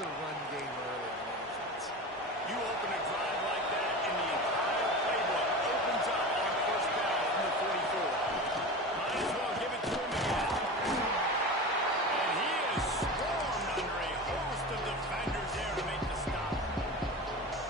the run game early on offense. You open a drive like that, and the entire playbook opens up on first down from the 44. Might as well give it to him again. And he is swarmed under a host of defenders there to make the stop.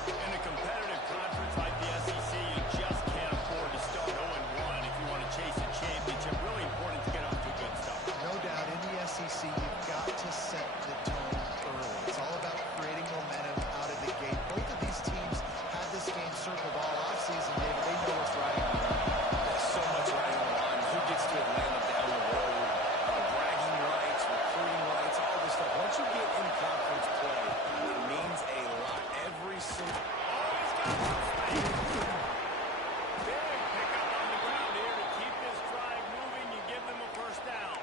In a competitive conference like the SEC, you just can't afford to start 0-1 if you want to chase a championship. Really important to get off to a good start. No doubt, in the SEC, you've got to set the tone early. It's all about creating momentum out of the gate. Both of these teams had this game circled all offseason, David. They know what's riding on the line. There's so much riding on the line. Who gets to Atlanta down the road? Bragging rights, recruiting rights, all this stuff. Once you get in conference play, it means a lot. Every single... Oh, he's got some space. Big pickup on the ground here to keep this drive moving. You give them a first down.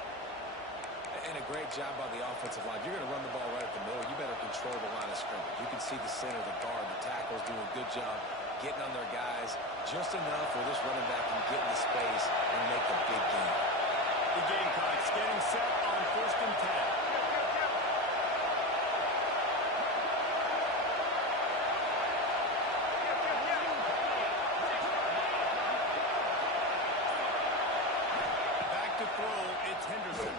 And a great job by the offensive line. You're going to run the ball right at the middle. You better control the line of scrimmage. You can see the center, the guard, the tackles doing a good job getting on their guys just enough where this running back can get in the space and make a big game. The Gamecocks getting set on 1st and 10. Back to throw, it's Henderson.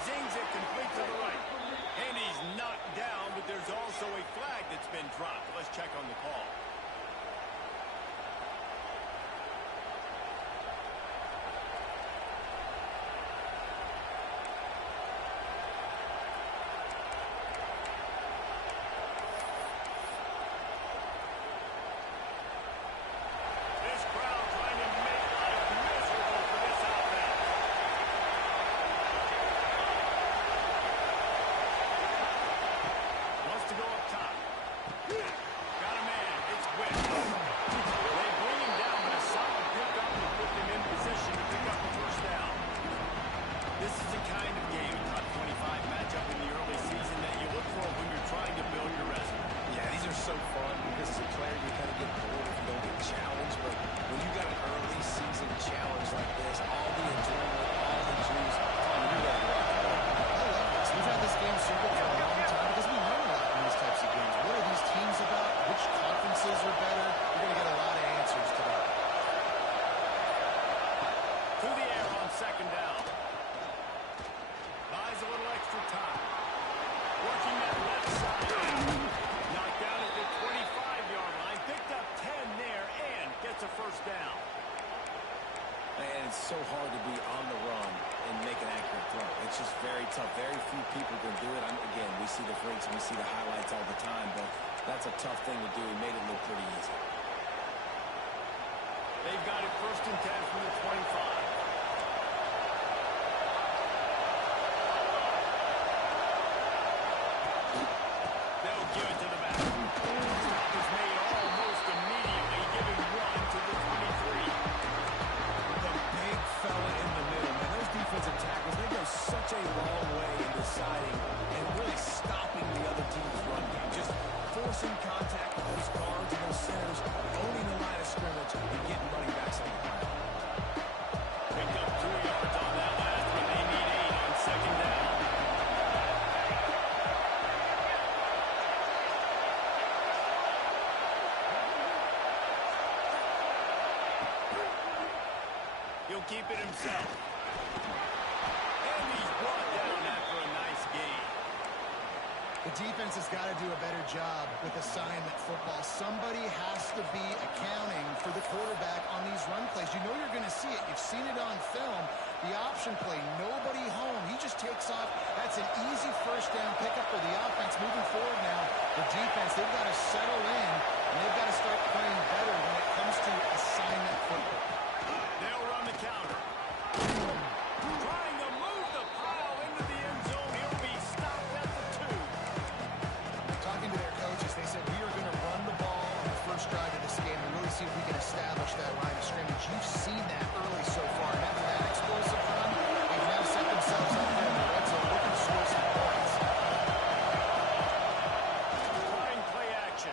Zings it complete to the right. And he's knocked down, but there's also a flag that's been dropped. Let's check on the call. This crowd trying to make life miserable for this offense. Wants to go up top. Got a man. It's Witt. They bring him down, but a solid pickup to put them in position to pick up the first down. This is the kind of game, a top 25 matchup in the early season that you look for when you're trying to build your resume. Yeah, these are so fun because as a player you kind of get bored if you don't get challenged. But when you got an early season challenge like this, all the adrenaline, all the juice, you're ready to rock the ball. I love this. We've had this game circled for a long time because we learn a lot in these types of games. What are these teams about? Which conferences are better? You're going to get a lot of answers today. To the air on 2nd down. Buys a little extra time. Working that left side. Knocked down at the 25-yard line. Picked up 10 there and gets a first down. And it's so hard to be on the run and make an accurate throw. It's just very tough. Very few people can do it. Again, we see the freaks and we see the highlights all the time, but that's a tough thing to do. He made it look pretty easy. They've got it 1st and 10 from the 25. They'll give it to the back. Stop is made almost immediately, giving one to the 23. The big fella in the middle, man. Those defensive tackles, they go such a long way in deciding and really stopping the other team's run game. Just forcing contact with those guards and those centers, owning the line of scrimmage and getting running backs on the ground. Picked up 2 yards on that last one. They need 8 on 2nd down. He'll keep it himself. And he's brought down after a nice gain. The defense has got to do a better job with assignment football. Somebody has to be accounting for the quarterback on these run plays. You know you're going to see it. You've seen it on film. The option play, nobody home. He just takes off. That's an easy first down pickup for the offense. Moving forward now, the defense, they've got to settle in, and they've got to start playing better when it comes to assignment football. They'll run the counter. Trying to move the pile into the end zone. He'll be stopped at the 2. Talking to their coaches, they said, we are going to run the ball on the first drive of this game and really see if we can establish that line of scrimmage. You've seen that early so far. And after that explosive run, they've now set themselves up there in the red zone looking to score some points. Trying play action.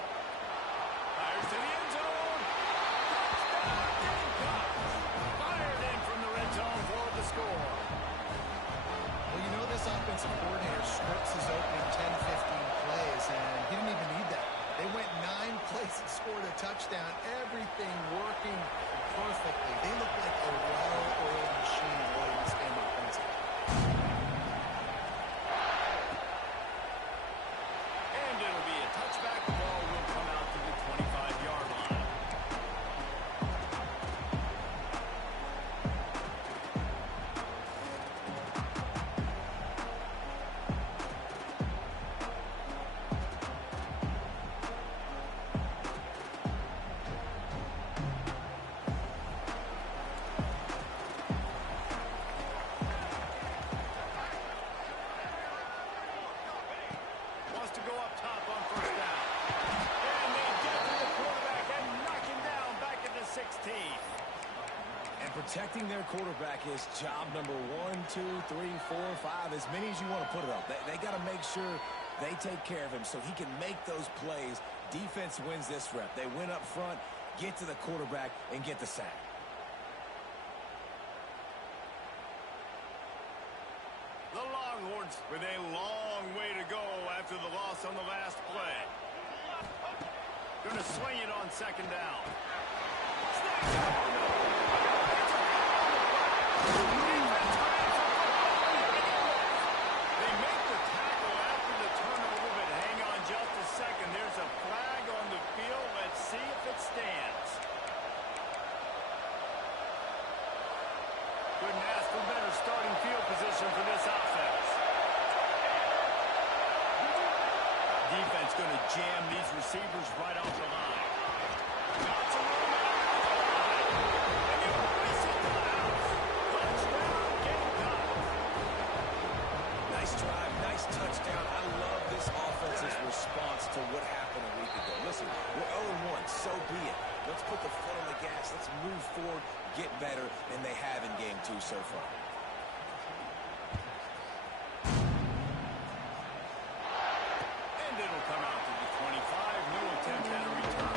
touchdown. Everything working perfectly. They look like a well-oiled machine while you stand offensively. And it'll be a touchback. The ball will come out to the 25-yard line. Wants to go up top on first down. And they get to the quarterback and knock him down back at the 16. And protecting their quarterback is job number 1, 2, 3, 4, 5, as many as you want to put it up. They got to make sure they take care of him so he can make those plays. Defense wins this rep. They win up front, get to the quarterback, and get the sack. The Longhorns with a long way to go after the loss on the last play. Going to swing it on second down. Snags it up the middle. They make the tackle after the turnover, but hang on just a second. There's a flag on the field. Let's see if it stands. Couldn't ask for better starting field position for this offense. Defense going to jam these receivers right off the line. Got some room out of the line. And you race it to the house. Touchdown, Gamecock. Nice drive, nice touchdown. I love this offense's response to what happened a week ago. Listen, we're 0-1, so be it. Let's put the foot on the gas. Let's move forward, get better, and they have in game 2 so far. And it'll come out to the 25. No attempt at a return.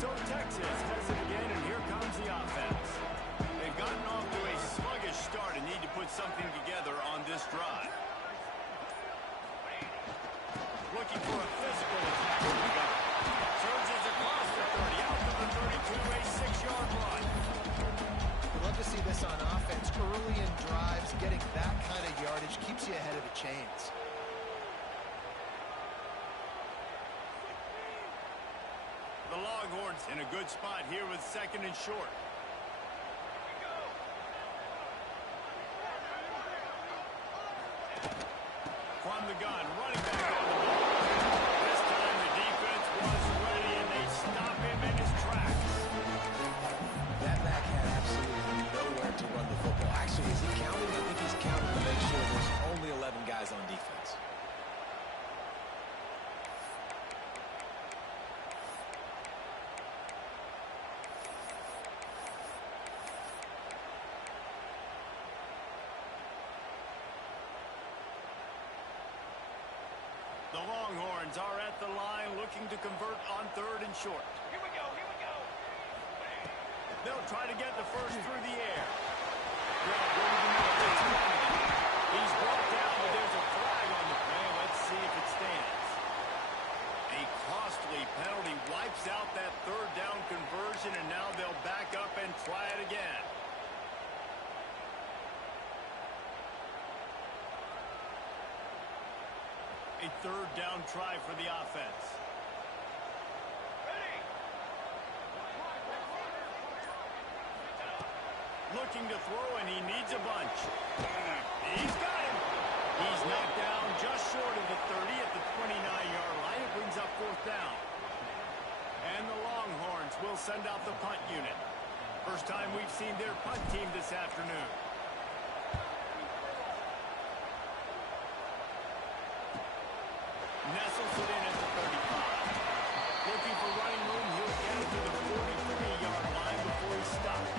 So Texas has it again, and here comes the offense. They've gotten off to a sluggish start and need to put something together on this drive. Looking for a physical attack from the gun. Surges across the 30, out to the 32, a 6-yard run. I'd love to see this on offense. Early in drives, getting that kind of yardage keeps you ahead of the chains. The Longhorns in a good spot here with second and short. From the gun, running back on the ball. This time the defense was ready and they stop him in his tracks. That back had absolutely nowhere to run the football. Actually, is he counting? I think he's counting to make sure there's only 11 guys on defense. The Longhorns are at the line looking to convert on third and short. Here we go, here we go. They'll try to get the first through the air. He's brought down, but there's a flag on the play. Let's see if it stands. A costly penalty wipes out that third down conversion, and now they'll back up and try it again. A third down try for the offense. Looking to throw, and he needs a bunch. He's got him. He's knocked down just short of the 30 at the 29-yard line. It brings up fourth down. And the Longhorns will send out the punt unit. First time we've seen their punt team this afternoon. Nestles it in at the 35. Looking for running room. He'll get it to the 43-yard line before he stops.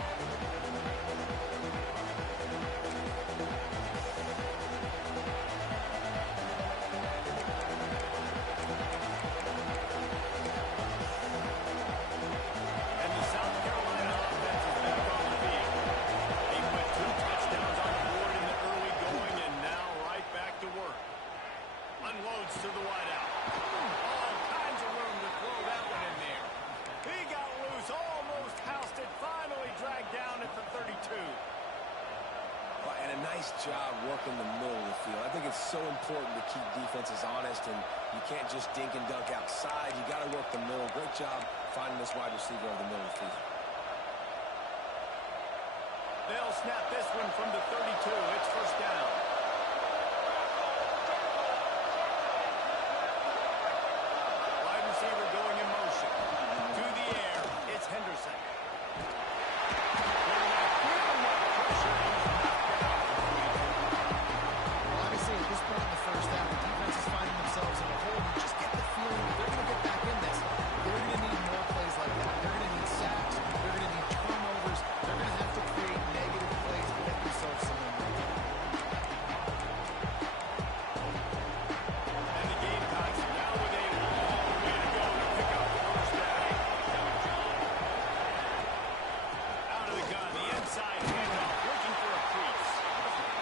Unloads to the wideout. All kinds of room to throw that one in there. He got loose, almost housed it, finally dragged down at the 32. And a nice job working the middle of the field. I think it's so important to keep defenses honest, and you can't just dink and dunk outside. You got to work the middle. Great job finding this wide receiver over the middle of the field. They'll snap this one from the 32. It's first down. Wide receiver going in motion. To the air, it's Henderson. Obviously, at this point in the first half, the defense is finding themselves in a hole. You just get the feeling that they're going to get back in this. They're going to need more plays like that. They're going to need sacks. They're going to need turnovers. They're going to have to create negative plays to get themselves some momentum. And the Gamecocks now with a long way to go to pick up the first down. Out of the gun, the inside handoff, looking for a crease.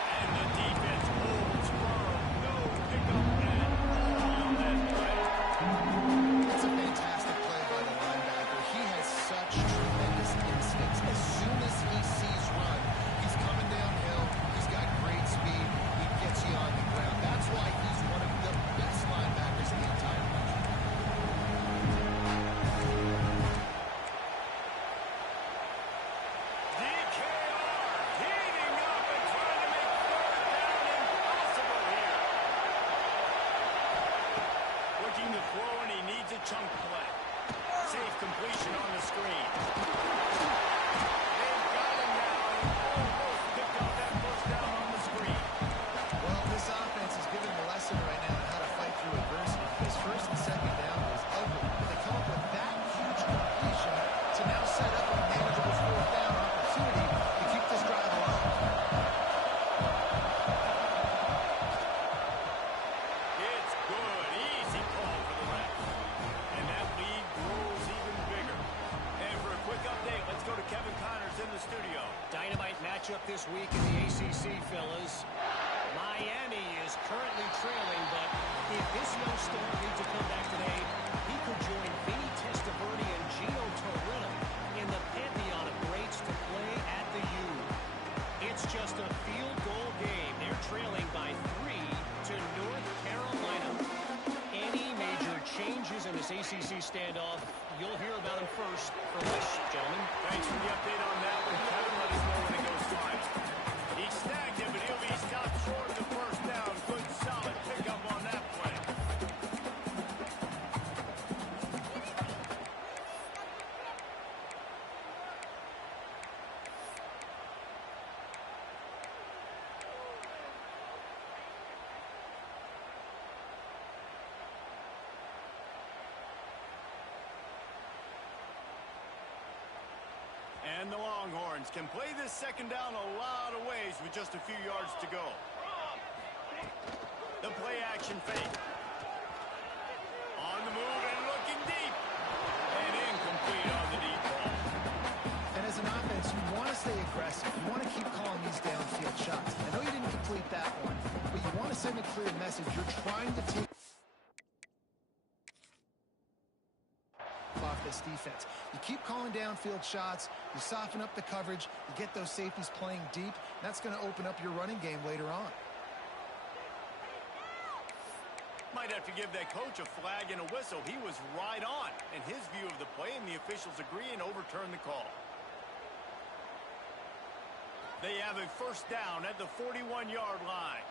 And the defense holds firm. No pickup at all on that play. It's a fantastic play by the linebacker. He has such tremendous instincts. As soon as he sees run, he's coming downhill. He's got great speed. He gets you on the ground. That's why he's one of the best linebackers in the entire country. DKR heating up and trying to make third down impossible here. Looking to throw, and he needs a chunk play. Safe completion on the screen. They've got him now, and he almost picked up that first down on the screen. Well, this offense is giving a lesson right now on how to fight through adversity. Because first and second down was ugly. But they come up with that huge completion to now set up a manageable fourth down opportunity to keep this drive alive. It's good. Easy call for the ref. And that lead grows even bigger. And for a quick update, let's go to Kevin Connors in the studio. Dynamite matchup this week in the ACC, fellas. Miami is currently trailing, but if this young star needs a comeback today, he could join Vinny Testaverde and Gino Torretta in the pantheon of greats to play at the U. It's just a field goal game. They're trailing by 3 to North Carolina. Any major changes in this ACC standoff, you'll hear about them first from us, gentlemen. Thanks for the update on that one, Kevin. Let us know when it goes final. He snagged it, but he'll be stopped short of the first down. Good, solid pickup on that play. And the Longhorns can play this second down a lot of ways with just a few yards to go. The play action fake. On the move and looking deep. And incomplete on the deep ball. And as an offense, you want to stay aggressive. You want to keep calling these downfield shots. I know you didn't complete that one, but you want to send a clear message. You're trying to take off this defense. You keep calling downfield shots, you soften up the coverage, you get those safeties playing deep. That's going to open up your running game later on. Might have to give that coach a flag and a whistle. He was right on in his view of the play, and the officials agree and overturn the call. They have a first down at the 41-yard line.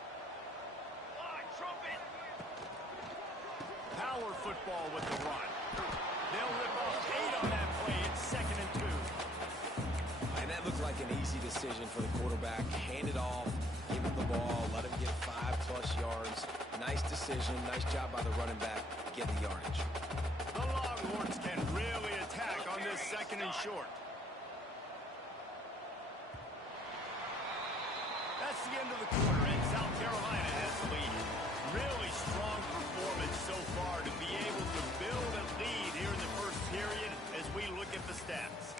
Power football with the run. They'll rip off 8 on that play. It's 2nd and 2. And that looked like an easy decision for the quarterback. Hand it off, give him the ball, let him get 5+ yards. Nice decision. Nice job by the running back getting the yardage. The Longhorns can really attack on this 2nd and short. That's the end of the quarter, and South Carolina has the lead. Really strong performance so far to be able to build a lead here in the first period as we look at the stats.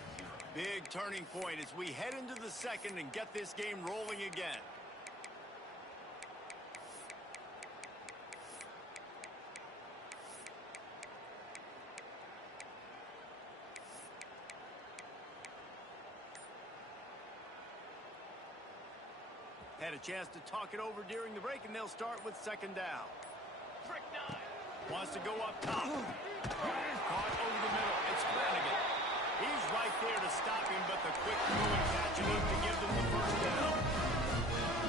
Big turning point as we head into the second and get this game rolling again. had a chance to talk it over during the break, and they'll start with second down. Wants to go up top. Caught over the middle. It's Flanagan. He's right there to stop him, but the quick throw and catch enough to give them the first down.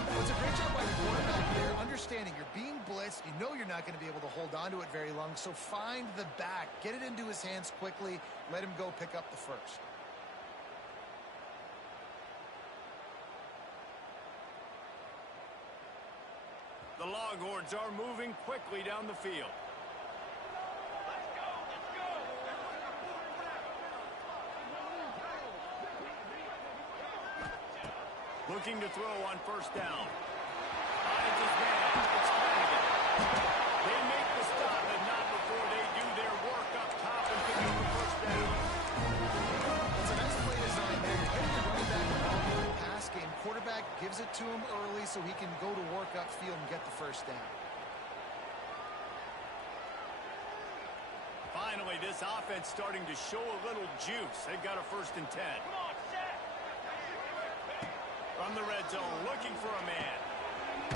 Well, it's a great job by the quarterback there, understanding you're being blitzed. You know you're not going to be able to hold on to it very long, so find the back. Get it into his hands quickly. Let him go pick up the first. The Longhorns are moving quickly down the field. Looking to throw on first down. Finds his man. It's Flanagan. They make the stop, but not before they do their work up top and pick up the first down. It's a nice play design there. You're getting your running back involved in the pass game. Quarterback gives it to him early so he can go to work upfield and get the first down. Finally, this offense starting to show a little juice. They've got a 1st and 10. From the red zone, looking for a man.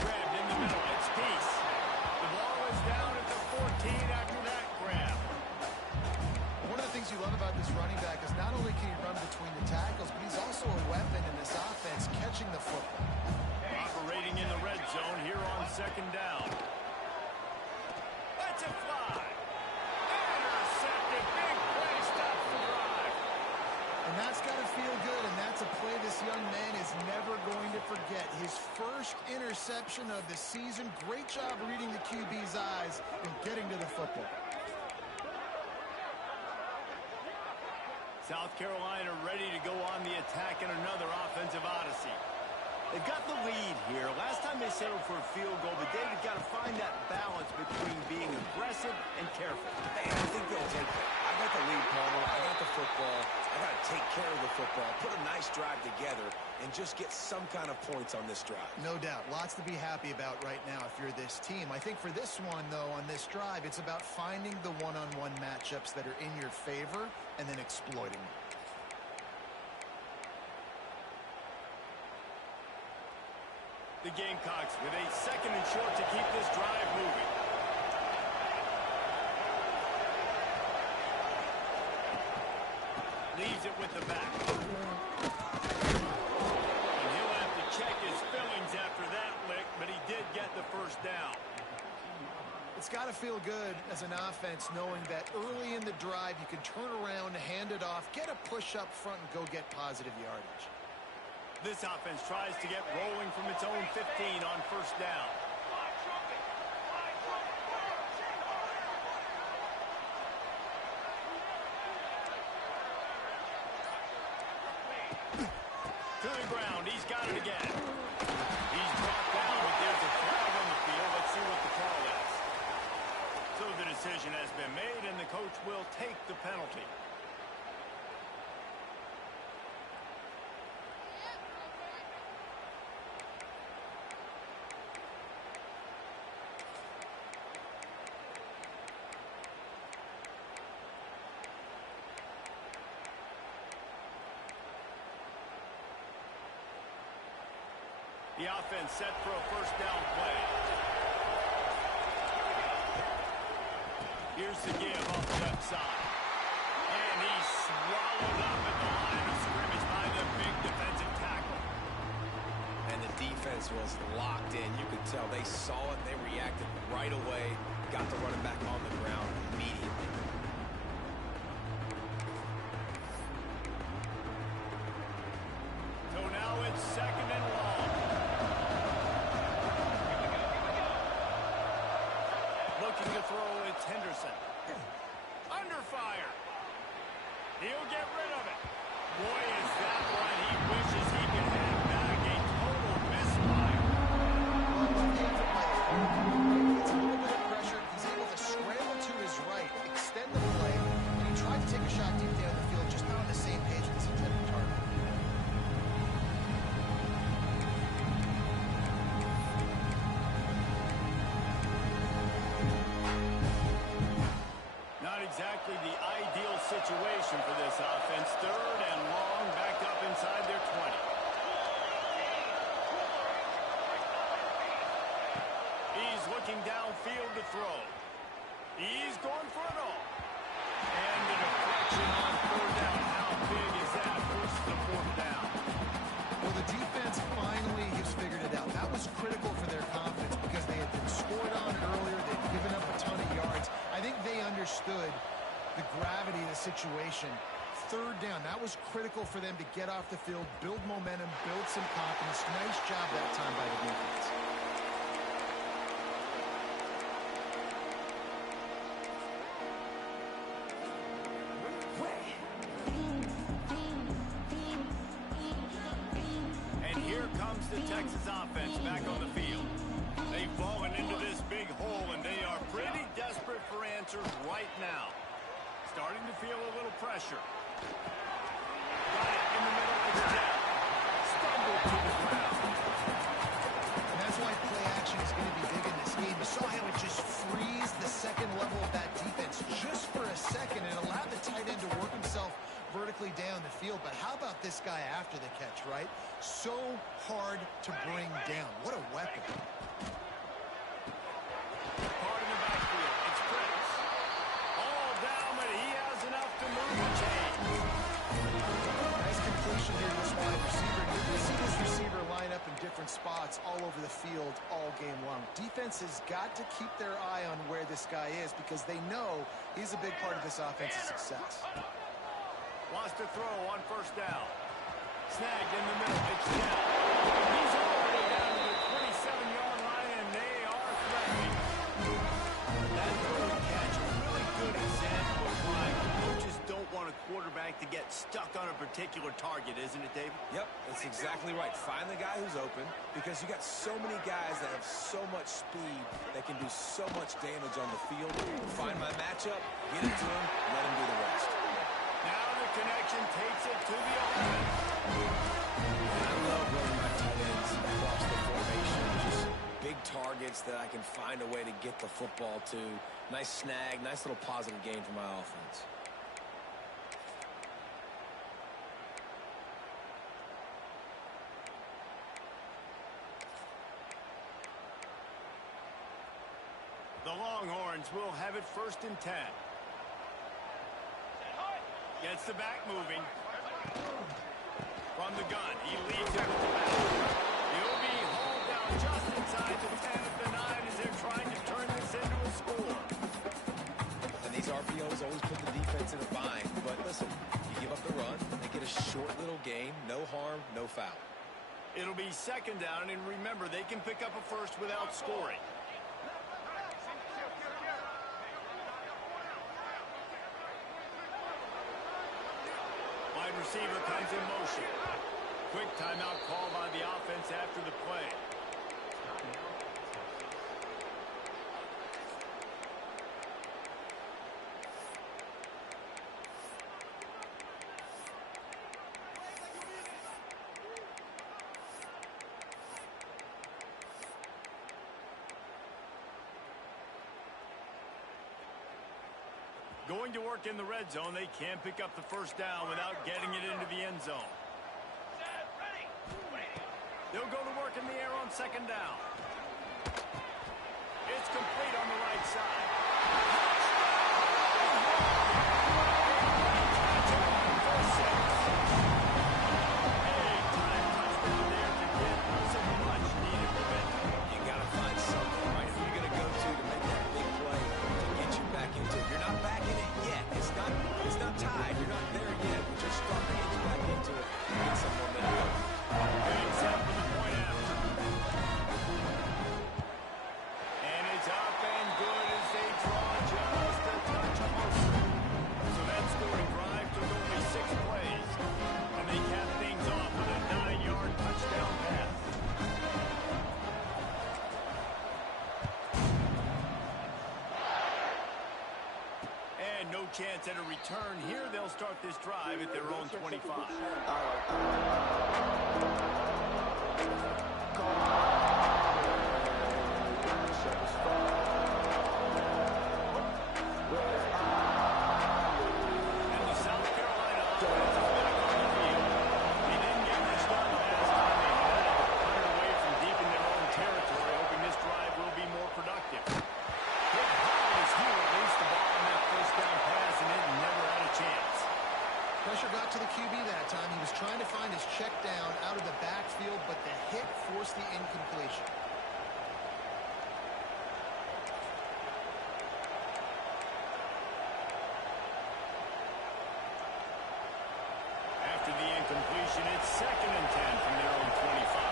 Grabbed in the middle. It's Peace. The ball is down at the 14 after that grab. One of the things you love about this running back is not only can he run between the tackles, but he's also a weapon in this offense, catching the football. Operating in the red zone here on second down. That's a fly. Intercepted. Big play. Stops the drive. And that's got to feel good, and that's a play this young man is never going to forget. His first interception of the season. Great job reading the QB's eyes and getting to the football. South Carolina ready to go on the attack in another offensive odyssey. They've got the lead here. Last time they settled for a field goal, but David got to find that balance between being aggressive and careful. Hey, I think they'll take it. I got the lead, Palmer. I got the football. I got to take care of the football, put a nice drive together, and just get some kind of points on this drive. No doubt. Lots to be happy about right now if you're this team. I think for this one, though, on this drive, it's about finding the one-on-one matchups that are in your favor and then exploiting them. The Gamecocks with a 2nd and short to keep this drive moving. Leaves it with the back. And he'll have to check his fillings after that lick, but he did get the first down. It's got to feel good as an offense knowing that early in the drive you can turn around, hand it off, get a push up front, and go get positive yardage. This offense tries to get rolling from its own 15 on first down. To the ground. He's got it again. He's brought down, but there's a flag on the field. Let's see what the call is. So the decision has been made, and the coach will take the penalty. The offense set for a first down play. Here's the give off the left side. And he's swallowed up at the line of scrimmage by the big defensive tackle. And the defense was locked in. You could tell they saw it. They reacted right away. Got the running back on the ground immediately. So now it's 2nd and long. Looking to throw, it's Henderson. Under fire. He'll get rid of it. Boy, is that one he wishes he could have back. A total misfire. It's a little bit of pressure. He's able to scramble to his right, extend the play, and he tried to take a shot deep down the field, just not on the same page with his intended target. Not exactly the ideal situation for this offense. 3rd and long, back up inside their 20. looking downfield to throw. He's going for it all. And the deflection on third down. How big is that? Forces the fourth down. Well, the defense finally has figured it out. That was critical for their confidence because they had been scored on earlier. They'd given up a ton of yards. I think they understood the gravity of the situation. Third down, that was critical for them to get off the field, build momentum, build some confidence. Nice job that time by the defense. And here comes the Texas offense back on the field. They've fallen into this big hole, and they are pretty desperate for answers right now. Starting to feel a little pressure. Got it in the middle of the down. Stumbled to the ground. And that's why play action is going to be big in this game. You saw how it just frees the second level of that defense just for a second and allowed the tight end to work himself vertically down the field. But how about this guy after the catch, right? So hard to bring down. What a weapon. Part in the backfield. It's Prince. All down, but he has enough to move the chain. Nice completion here to this wide receiver. You see this receiver line up in different spots all over the field all game long. Defense has got to keep their eye on where this guy is because they know he's a big part of this offense's success. Wants to throw on first down. Snagged in the middle. It's down. He's all the way down to the 27-yard line, and they are threatening. That throw and catch, a really good example of why coaches don't want a quarterback to get stuck on a particular target, isn't it, David? Yep, that's exactly right. Find the guy who's open because you got so many guys that have so much speed that can do so much damage on the field. Find my matchup, get it to him, let him do the rest. Now the connection takes it to the 11. I love running my tight ends across the formation. Just big targets that I can find a way to get the football to. Nice snag, nice little positive gain for my offense. The Longhorns will have it 1st and 10. Gets the back moving. From the gun, he leads it with the back. He'll be hauled down just inside the 10 at the 9 as they're trying to turn this into a score. And these RPOs always put the defense in a bind. But listen, you give up the run, they get a short little gain, no harm, no foul. It'll be 2nd down, and remember, they can pick up a first without scoring. Wide receiver comes in motion. Quick timeout call by the offense after the play. Going to work in the red zone. They can't pick up the first down without getting it into the end zone. They'll go to work in the air on 2nd down. It's complete on the right side. Big-time touchdown there to get some much-needed momentum. You got to find something, right? Who you're going to go to make that big play to get you back into it. You're not back in it yet. It's not tied. You're not there yet, but you're starting to get you back into it and get some momentum. Getting set for the point after. And it's up and good as they draw just a touch closer. So that scoring drive took only 6 plays. And they cap things off with a 9-yard touchdown pass. And no chance at a return here. They'll start this drive at their own 25. And the South Carolina offense is back on the field. They didn't get much done last time they had to fire away from deep in their own territory, hoping this drive will be more productive. check down out of the backfield, but the hit forced the incompletion. After the incompletion, it's 2nd and 10 from their own 25.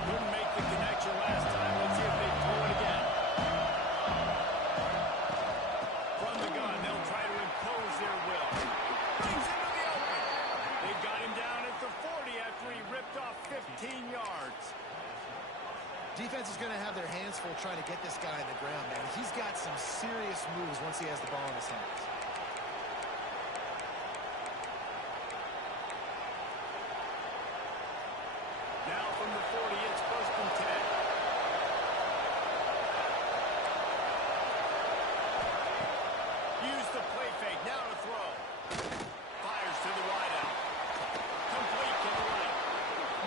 Couldn't make the connection last time. Let's see if they throw it again. From the gun, they'll try to impose their will. Brings into the open. They got him down at the 40 after he ripped off 15 yards. Defense is going to have their hands full trying to get this guy on the ground, man. He's got some serious moves once he has the ball in his hands. Now from the 40, it's 1st and 10. Use the play fake. Now to throw. Fires to the wideout. Complete to the right.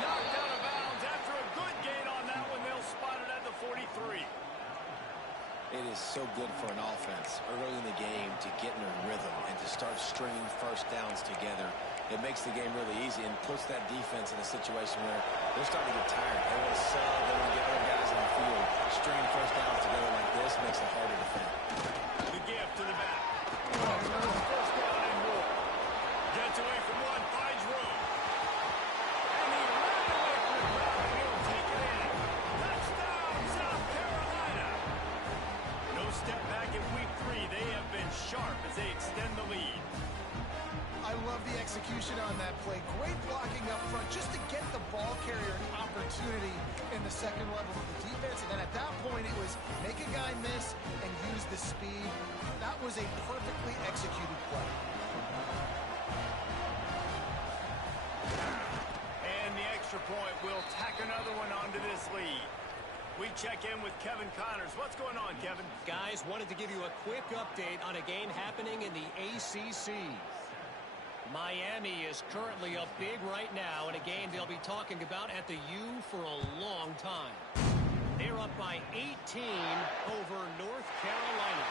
Knocked out of bounds after a good gain on that one. They'll spot it at the 43. It is so good for an offense early in the game to get in a rhythm and to start stringing first downs together. It makes the game really easy and puts that defense in a situation where they're starting to get tired. They want to sub, they want to get other guys on the field. Stringing first downs together like this makes it hard to defend. The give to the back. First down and more. Gets away from one, finds room. And he ran away from the crowd, and he'll take it in. Touchdown, South Carolina. No step back in week 3. They have been sharp as they extend the lead. I love the execution on that play. Great blocking up front just to get the ball carrier an opportunity in the second level of the defense. And then at that point, it was make a guy miss and use the speed. That was a perfectly executed play. And the extra point will tack another one onto this lead. We check in with Kevin Connors. What's going on, Kevin? Guys, wanted to give you a quick update on a game happening in the ACC. Miami is currently up big right now in a game they'll be talking about at the U for a long time. They're up by 18 over North Carolina.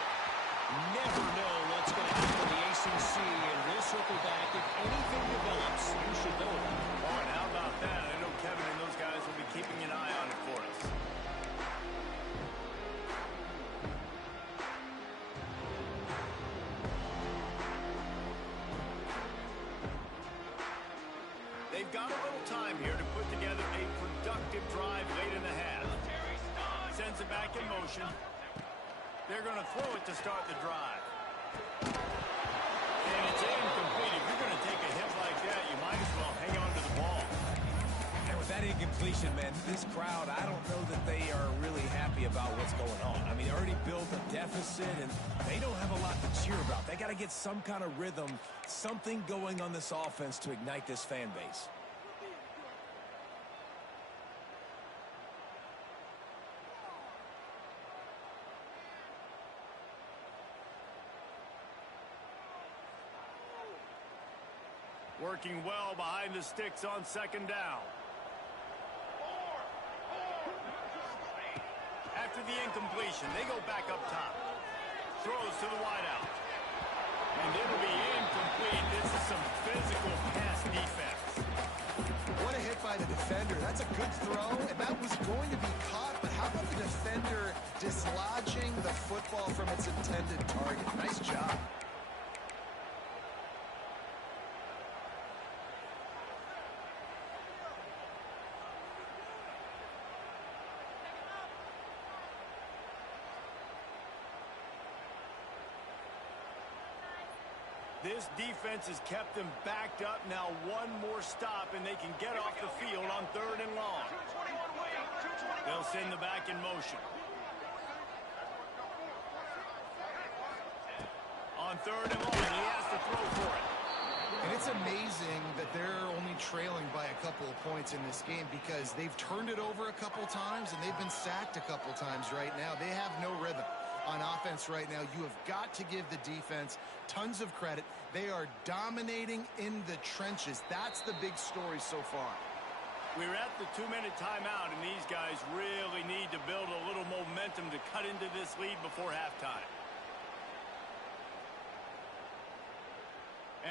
Never know what's going to happen in the ACC, and we'll circle back if anything develops. You should know it. All right, how about that? I know Kevin and those guys will be keeping an eye on it for us. They've got a little time here to put together a productive drive late in the half. Sends it back in motion. They're going to throw it to start the drive. And it's incomplete. If you're going to take a hit like that, you might as well hang on to the ball. And with that incompletion, man, this crowd, I don't know that they are really happy about what's going on. I mean, they already built a deficit, and they don't have a lot to cheer about. They got to get some kind of rhythm, something going on this offense to ignite this fan base. Working well behind the sticks on 2nd down. After the incompletion, they go back up top. Throws to the wideout. And it'll be incomplete. This is some physical pass defense. What a hit by the defender. That's a good throw, and that was going to be caught. But how about the defender dislodging the football from its intended target? Nice job. This defense has kept them backed up. Now one more stop, and they can get off the field on 3rd and long. They'll send the back in motion. On 3rd and long, he has to throw for it. And it's amazing that they're only trailing by a couple of points in this game because they've turned it over a couple times and they've been sacked a couple times right now. They have no rhythm on offense right now. You have got to give the defense tons of credit. They are dominating in the trenches. That's the big story so far. We're at the 2-minute timeout, and these guys really need to build a little momentum to cut into this lead before halftime.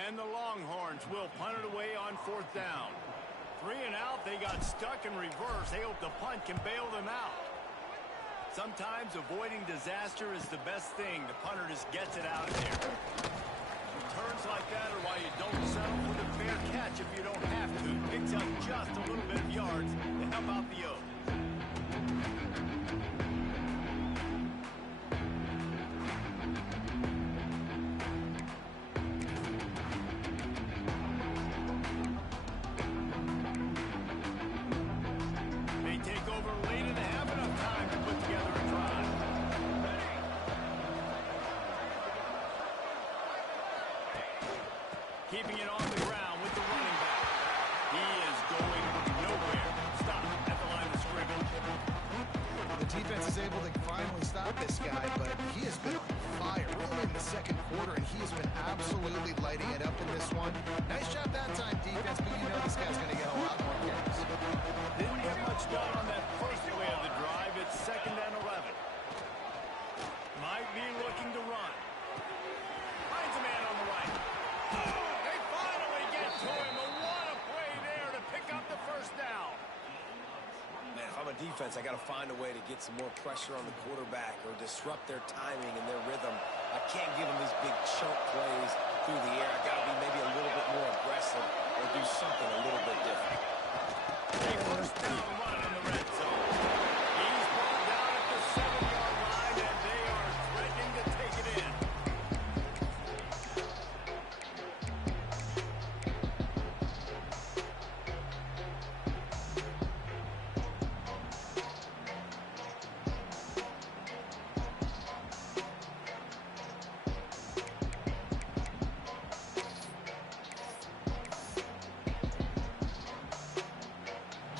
And the Longhorns will punt it away on 4th down. 3 and out, they got stuck in reverse. They hope the punt can bail them out. Sometimes avoiding disaster is the best thing. The punter just gets it out of there. Returns like that are why you don't settle for the fair catch if you don't have to. Picks up just a little bit of yards to help out the O. They take over late and have enough time to put together a drive. Keeping it on the ground with the running back. He is going nowhere. Stop at the line of scrimmage. The defense is able to finally stop this guy, but he has been on fire. We're only in the second quarter, and he has been absolutely lighting it up in this one. Nice job that time, defense, but you know this guy's going to get a lot more carries. Didn't get much done on that first play of the drive. It's 2nd and 11. Might be looking to run. Finds a man on the right. They finally get to him. And what a play there to pick up the 1st down. Man, if I'm a defense, I got to find a way to get some more pressure on the quarterback or disrupt their timing and their rhythm. I can't give them these big chunk plays through the air. I got to be maybe a little bit more aggressive or do something a little bit different. A 1st down run in the red zone. He's brought down at the 7-yard line, and they are threatening to take it in.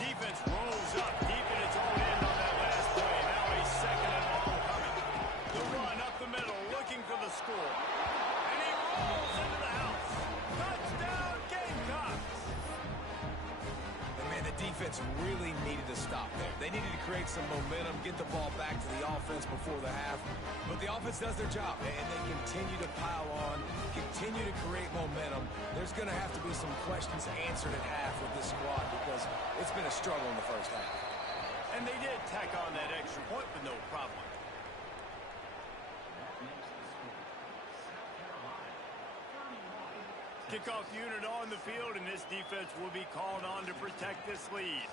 Defense rolls up deep in its own end on that last play. Now a 2nd and long coming. The run up the middle, looking for the score. And he rolls into the house. Touchdown, Gamecocks! And man, the defense really needed to stop there. They needed to create some momentum, get the ball back to the offense before the half. But the offense does their job, and they continue to pile on, continue to create momentum. There's going to have to be some questions answered at half with this squad because it's been a struggle in the 1st half. And they did tack on that extra point with no problem. Kickoff unit on the field, and this defense will be called on to protect this lead.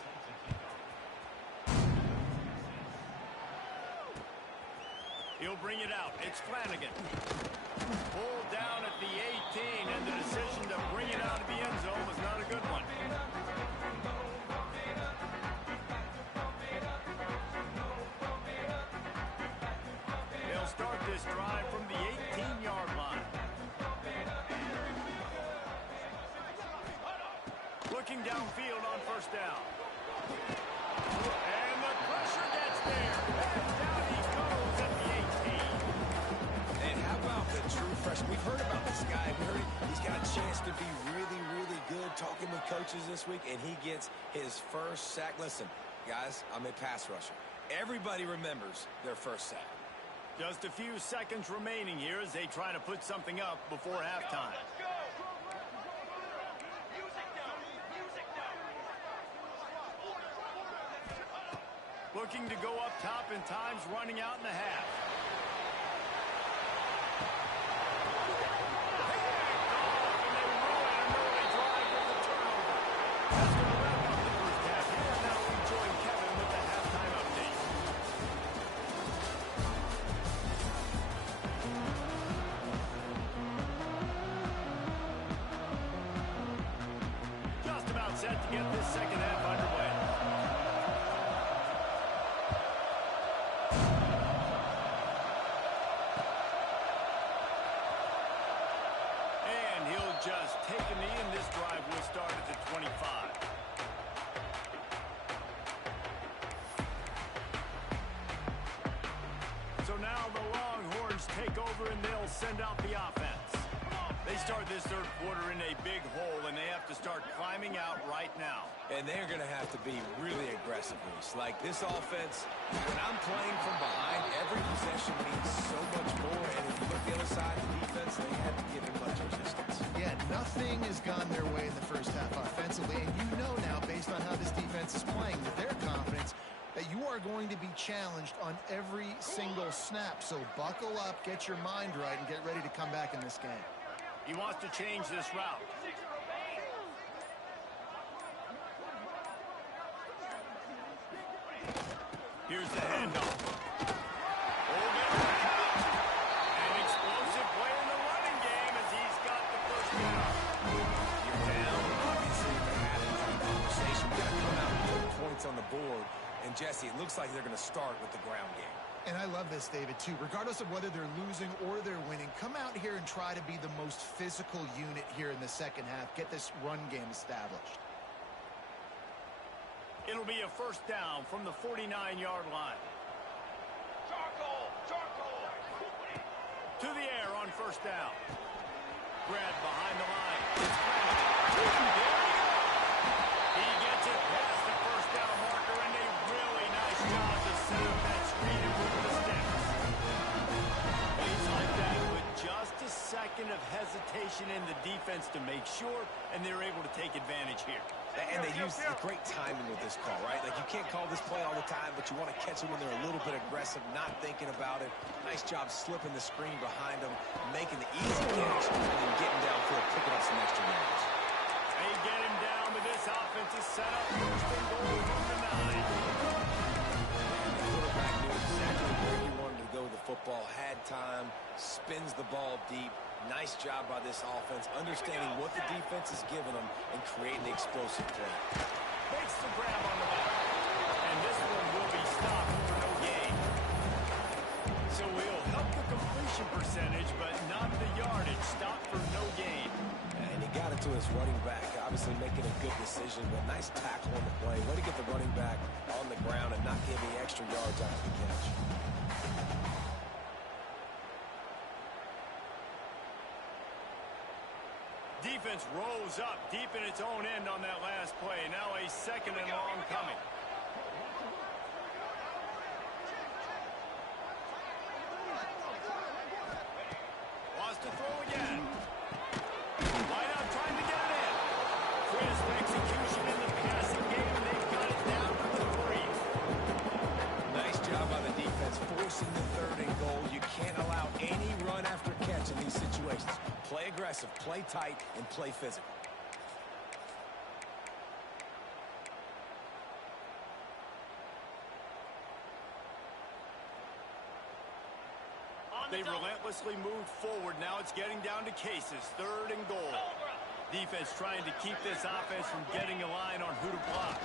He'll bring it out. It's Flanagan. Pulled down at the 18, and the decision to bring it out of the end zone was not a good one. They'll start this drive from the 18-yard line. Looking downfield on 1st down. And the pressure gets there. And down he goes at the 18. And how about the true freshman? We've heard about this guy. We heard he's got a chance to be really, really good talking with coaches this week, and he gets his 1st sack. Listen, guys, I'm a pass rusher. Everybody remembers their 1st sack. Just a few seconds remaining here as they try to put something up before halftime. Looking to go up top, and time's running out in the half. And they ruin an early drive with the turnover. That's going to wrap up the 1st half. Here now we join Kevin with the halftime update. Just about set to get this 2nd half underway. Just take a knee drive will start at the 25. So now the Longhorns take over and they'll send out the offense. They start this third quarter in a big hole, and they have to start climbing out right now. And they're going to have to be really aggressive, Reese. Like this offense, when I'm playing from behind, every possession means so much more. And if you look the other side of the defense, they haven't given much resistance. Yeah, nothing has gone their way in the first half offensively. And you know now, based on how this defense is playing, with their confidence, that you are going to be challenged on every single snap. So buckle up, get your mind right, and get ready to come back in this game. He wants to change this route. Here's the handoff. An explosive play in the running game as he's got the first down. You're down. Obviously, if they're having a conversation, we've got to come out and put points on the board. And, Jesse, it looks like they're going to start with the ground game. And I love this, David, too. Regardless of whether they're losing or they're winning, come out here and try to be the most physical unit here in the second half. Get this run game established. It'll be a first down from the 49-yard line. To the air on first down. Grabbed behind the line. He gets it past the first down marker, and a really nice job to set up that screen and move the sticks. Plays like that with just a second of hesitation in the defense to make sure, and they're able to take advantage here. And they use the great timing with this call, right? Like, you can't call this play all the time, but you want to catch them when they're a little bit aggressive, not thinking about it. Nice job slipping the screen behind them, making the easy catch, and then getting downfield, picking up some extra yards. They get him down, but this offense is set up first and goal from the 9. And the quarterback knew exactly where he wanted to go with the football, had time, spins the ball deep. Nice job by this offense, understanding what the defense is giving them and creating the explosive play. Makes the grab on the left. And this one will be stopped for no gain. So he'll help the completion percentage, but not the yardage. Stopped for no gain. And he got it to his running back, obviously making a good decision, but nice tackle on the play. Way to get the running back on the ground and not give any extra yards after the catch. Defense rolls up deep in its own end on that last play. Now a second and long coming. Wants to throw again. Line out trying to get it in. Crisp execution in the passing game, and they've got it down to the 3. Nice job by the defense, forcing the third and goal. You can't allow any run after catch in these situations. Play aggressive, play tight, and play physical. They relentlessly moved forward. Now it's getting down to cases. Third and goal. Defense trying to keep this offense from getting a line on who to block.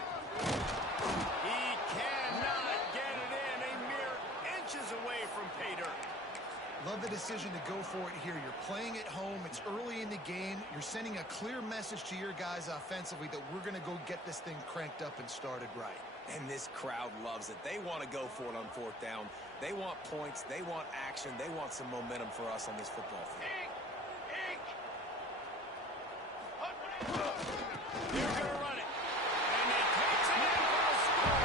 He cannot get it in. A mere inches away from pay dirt. Love the decision to go for it here. You're playing at home. It's early in the game. You're sending a clear message to your guys offensively that we're going to go get this thing cranked up and started right. And this crowd loves it. They want to go for it on fourth down. They want points. They want action. They want some momentum for us on this football field. They're going to run it. And it takes it in for a score.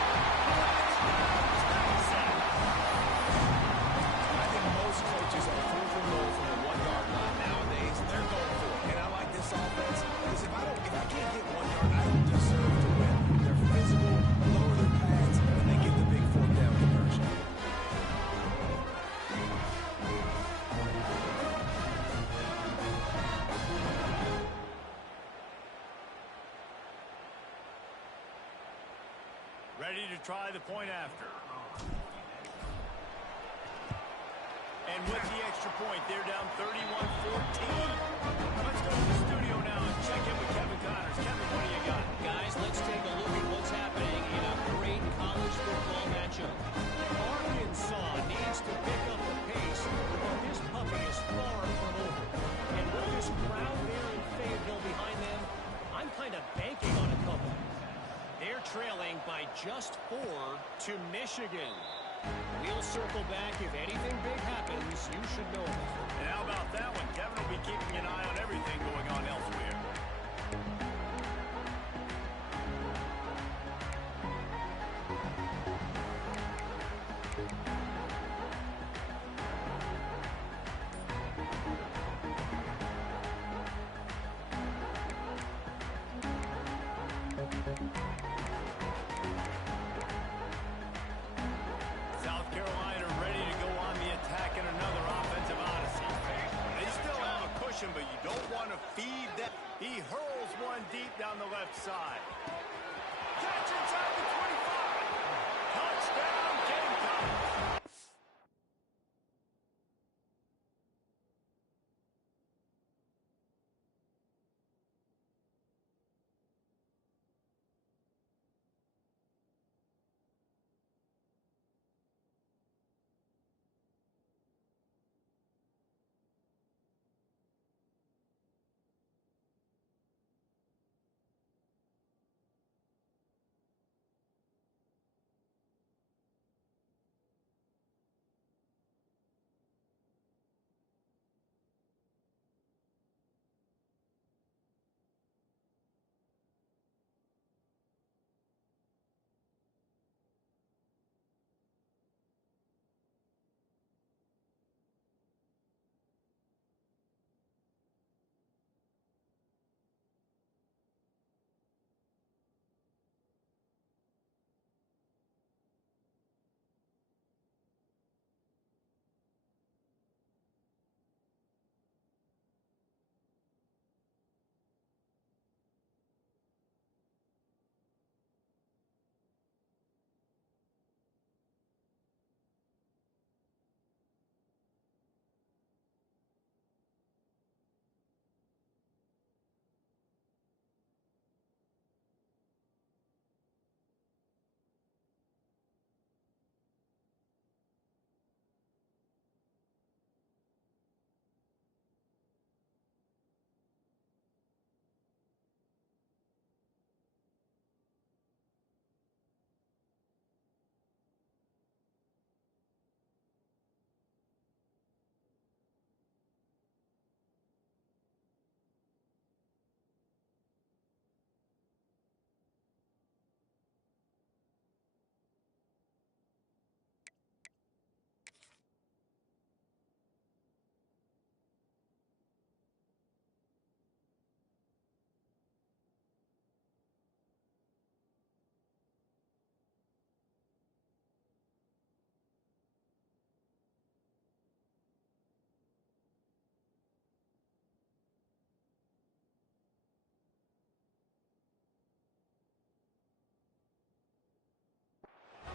I think most coaches are fourth and goal from the 1-yard line nowadays. They're going for it. And I like this offense because if I can't get 1 yard, I don't deserve to win. They're physical, lower their pads, and they get the big fourth down conversion. Ready to try the point after. And with the extra point, they're down 31-14. Let's go to the studio now and check in with Kevin Connors. Kevin, what do you got? Guys, let's take a look at what's happening in a great college football matchup. Arkansas needs to pick up the pace, but this puppy is far from over. And will this crowd there in Fayetteville behind them trailing by just 4 to Michigan. We'll circle back. If anything big happens, you should know about it. And how about that one? Kevin will be keeping an eye on everything going on elsewhere. South Carolina ready to go on the attack in another offensive odyssey. They still have a cushion, but you don't want to feed that. He hurls one deep down the left side. Catch inside the 25. Touchdown, Gamecocks.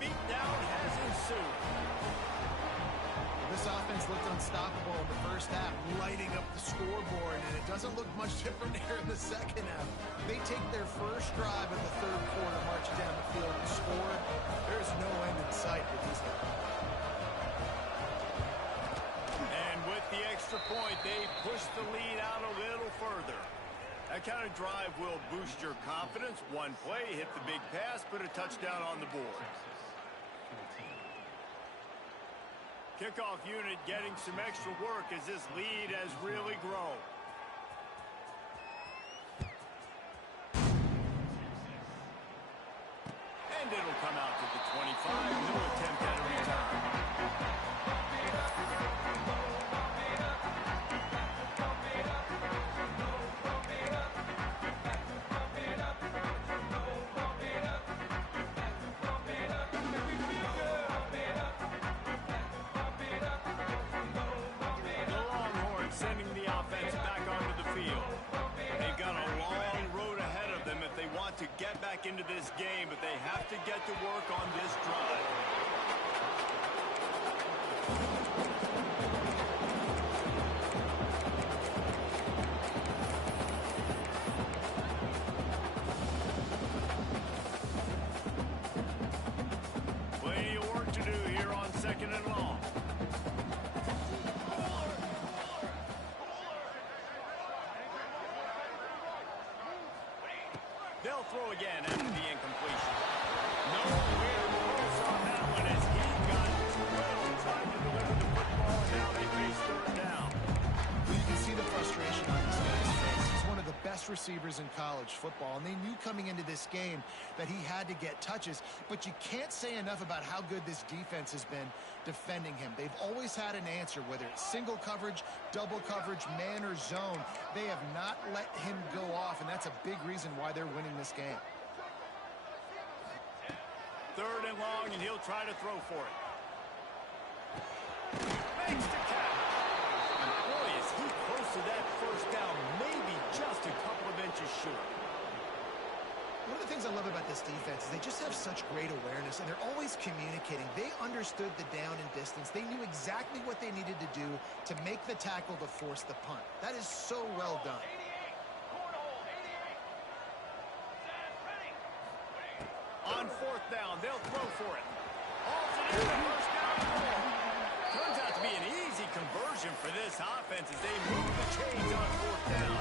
Beatdown has ensued. This offense looked unstoppable in the first half, lighting up the scoreboard, and it doesn't look much different here in the second half. They take their first drive in the third quarter, march down the field and score. There's no end in sight with these guys. And with the extra point, they push the lead out a little further. That kind of drive will boost your confidence. One play, hit the big pass, put a touchdown on the board. Kickoff unit getting some extra work as this lead has really grown. And it'll come out to the 25. No attempt at a return. To get back into this game, but they have to get to work on this drive. Plenty of work to do here on second and long. They'll throw again after the incompletion. Nowhere close on that one as he got drilled trying to deliver the football, and now they face third down. Well, you can see the frustration on this guy's face. He's one of the best receivers in college football, and they knew coming into this game that he had to get touches, but you can't say enough about how good this defense has been defending him. They've always had an answer, whether it's single coverage, double coverage, man or zone. They have not let him go off, and that's a big reason why they're winning this game. Third and long, and he'll try to throw for it. Makes the catch. And boy, is he close to that first down, maybe just a couple of inches short. One of the things I love about this defense is they just have such great awareness, and they're always communicating. They understood the down and distance. They knew exactly what they needed to do to make the tackle to force the punt. That is so well done. On fourth down, they'll throw for it. Alton in the first down and more. Turns out to be an easy conversion for this offense as they move the chains on fourth down.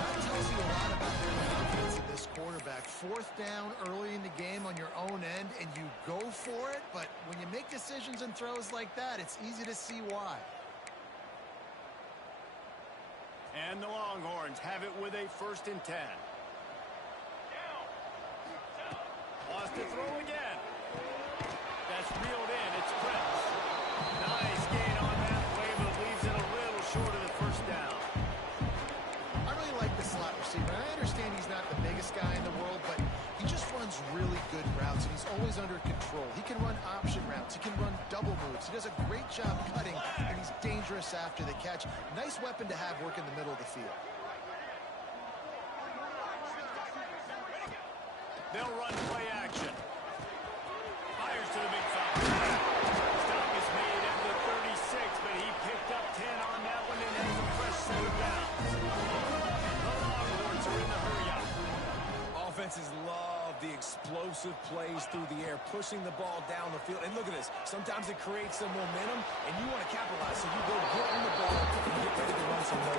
That tells you a lot about their confidence in this quarterback. Fourth down early in the game on your own end, and you go for it, but when you make decisions and throws like that, it's easy to see why. And the Longhorns have it with a 1st and 10. Wants to throw again. That's reeled in. It's Prince. Nice gain on that play, but leaves it a little short of the first down. I really like the slot receiver. I understand he's not the biggest guy in the world, but he just runs really good routes, and he's always under control. He can run option routes. He can run double moves. He does a great job cutting, and he's dangerous after the catch. Nice weapon to have work in the middle of the field. They'll run play action. Fires to the big foul. Stop is made at the 36, but he picked up 10 on that one and has a fresh set of downs. The Longhorns are in the hurry-up. Offenses love the explosive plays through the air, pushing the ball down the field. And look at this. Sometimes it creates some momentum, and you want to capitalize. So you go get on the ball and get ready to run some more.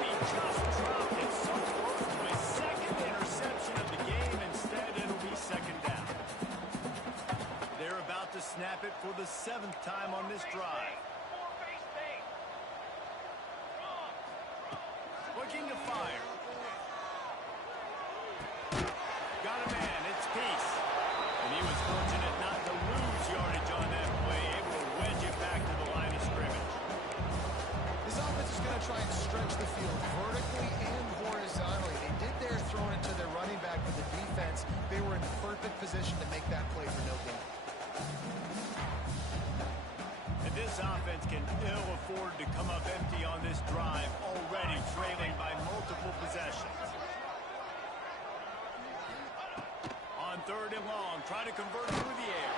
He just dropped it so close to his second interception of the game. Instead, it'll be second down. They're about to snap it for the 7th time on this drive. Looking to fire. Got a man. It's Peace. And he was fortunate not to lose yardage on that play, able to wedge it back to the line of scrimmage. This offense is going to try and stretch the field vertically and horizontally. They did their throwing it to their running back for the defense. They were in perfect position to make that play for no gain. And this offense can ill afford to come up empty on this drive, already trailing by multiple possessions. On 3rd and long, try to convert through the air.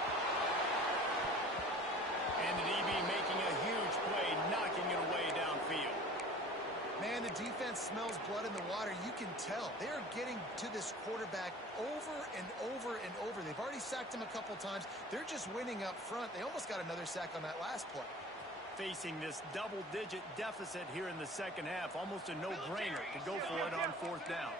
And the DB making a huge play, knocking it away downfield. Man, the defense smells blood in the water. You can tell. They're getting to this quarterback over and over and over. They've already sacked him a couple times. They're just winning up front. They almost got another sack on that last play. Facing this double-digit deficit here in the second half, almost a no-brainer to go for it on 4th down.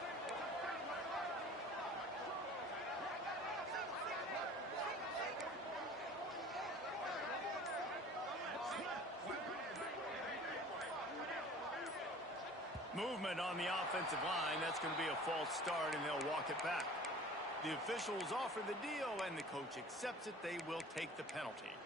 Movement on the offensive line. That's going to be a false start, and they'll walk it back. The officials offer the deal, and the coach accepts it. They will take the penalty.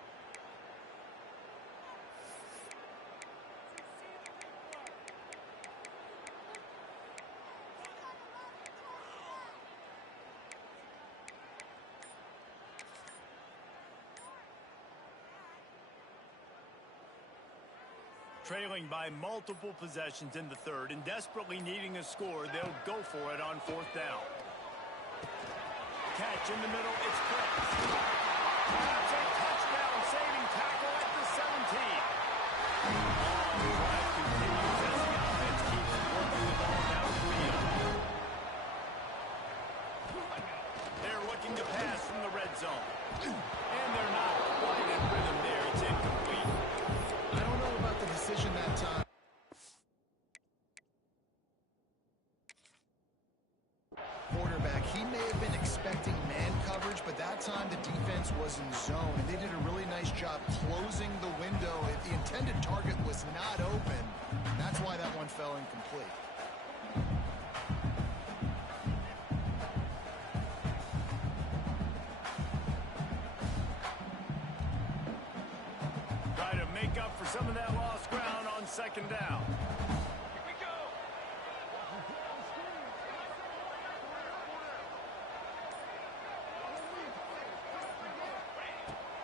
Trailing by multiple possessions in the 3rd and desperately needing a score, they'll go for it on 4th down. Catch in the middle, it's Prince. That's a touchdown-saving tackle at the 17. Long drive continues as the offense keeps working the ball downfield. They're looking to pass from the red zone. And they're not quite in rhythm there. It's incomplete. I don't know about the decision that time. he may have been expecting man coverage, but that time the defense was in zone, and they did a really nice job closing the window. The intended target was not open. That's why that one fell incomplete. Try to make up for some of that lost ground on second down.